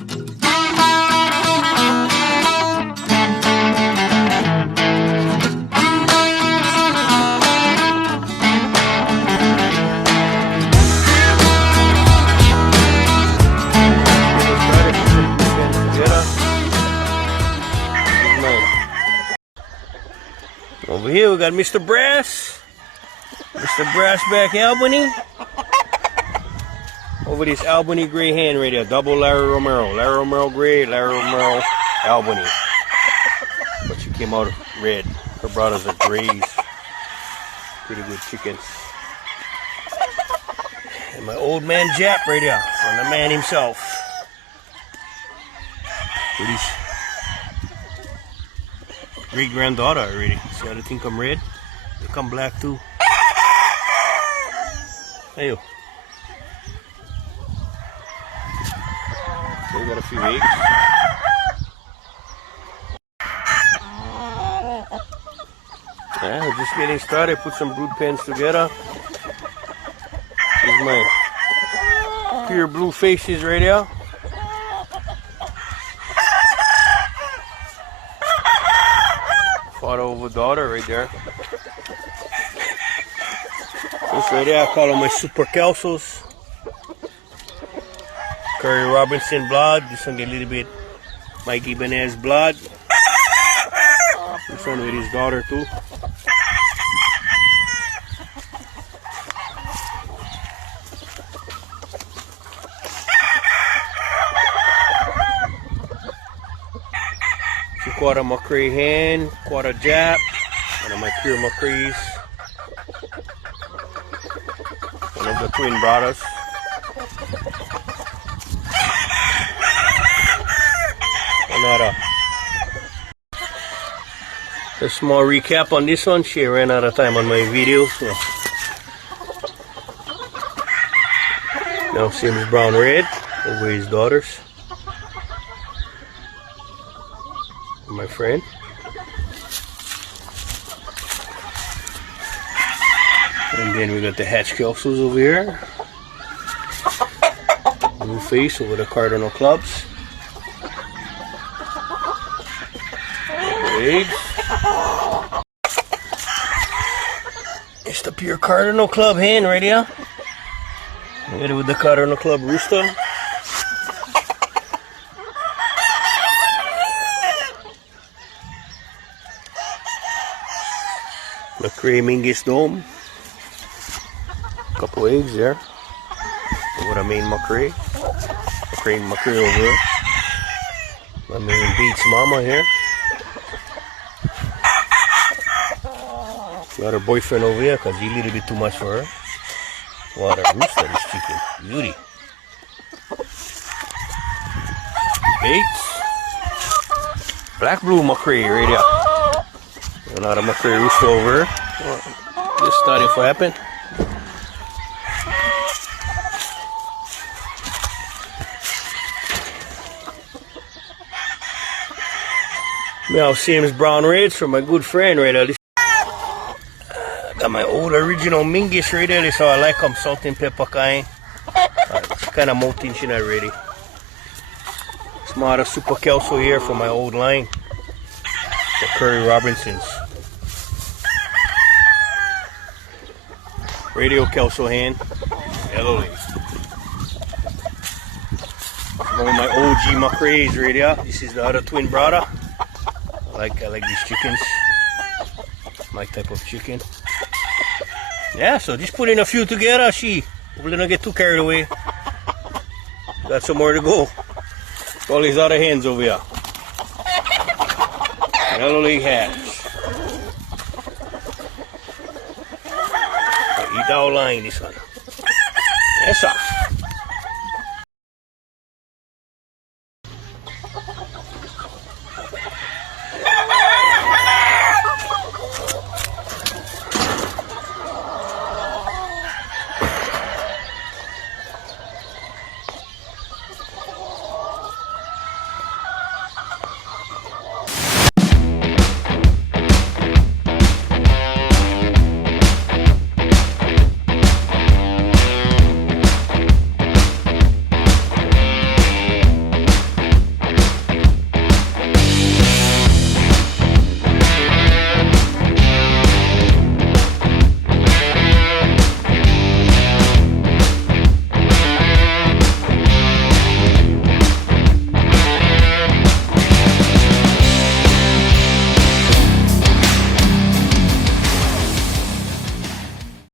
Over here we got Mr. Brass. Mr. Brassback Albany. Over this Albany gray hen right there. Double Larry Romero. Larry Romero gray, Larry Romero Albany. But she came out red. Her brothers are grays. Pretty good chickens. And my old man Jap right there. From the man himself. With his great granddaughter already. See how the thing come red? They come black too. Hey yo. We got a few eggs. Yeah, we're just getting started. Put some brood pens together. Here's my pure blue faces right here. Father over daughter right there. This right there I call them my super kelsos. Curry Robinson blood. This one get a little bit Mikey Benez blood. This one with his daughter too. Quarter McRae hen, quarter Jap, one of my pure McRaes, one of the twin brothers. Another. A small recap on this one. She ran out of time on my video. So. Now seems brown red over his daughters. My friend. And then we got the hatch kelsos over here. Blue face over the cardinal clubs. Eggs. It's the pure cardinal club hen right here. Get it with the cardinal club rooster. McRae Mingus dome. Couple eggs there. Over the main McRae. McRae over here. My main Beats mama here. Got her boyfriend over here because he's a little bit too much for her. What a rooster, this chicken. Beauty. Bates. Black blue McRae right here. Another McRae rooster over. Just starting to happen. Now seems brown reds from my good friend right there. Got my old original Mingus right there. This how I like them, salt and pepper kind. Kind of molting shit already. Smarter super kelso here for my old line. The Curry Robinsons. Radio kelso hand. Hello. One of my OG McRae's right here. This is the other twin brother. I like these chickens. My type of chicken. Yeah, so just putting a few together. We're gonna get too carried away. Got some more to go. All these other hens over here. Yellow leg hatch. Eat our line this one. Yes, sir.